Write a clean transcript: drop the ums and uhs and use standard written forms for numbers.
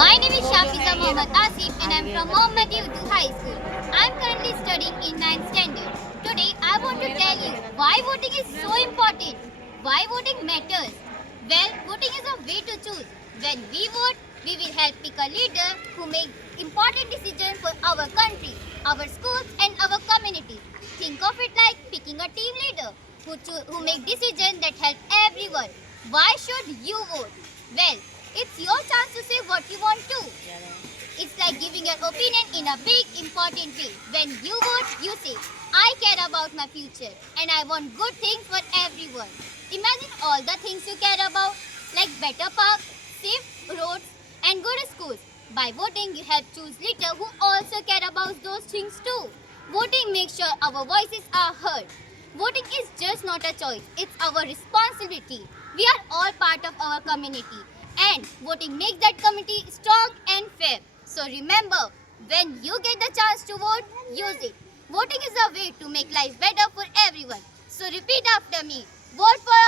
My name is Shafiza Mohammad Asif and I am from Mohammad Urdu High School. I am currently studying in 9th standard. Today I want to tell you why voting is so important. Why voting matters? Well, voting is a way to choose. When we vote, we will help pick a leader who makes important decisions for our country, our schools and our community. Think of it like picking a team leader who make decisions that help everyone. Why should you vote? Well, it's your chance to say what you want to. It's like giving your opinion in a big, important way. When you vote, you say, I care about my future and I want good things for everyone. Imagine all the things you care about, like better parks, safe roads, and good schools. By voting, you help choose leaders who also care about those things too. Voting makes sure our voices are heard. Voting is just not a choice, it's our responsibility. We are all part of our community and voting makes that community strong and fair. So remember, when you get the chance to vote, use it. Voting is a way to make life better for everyone. So repeat after me. Vote for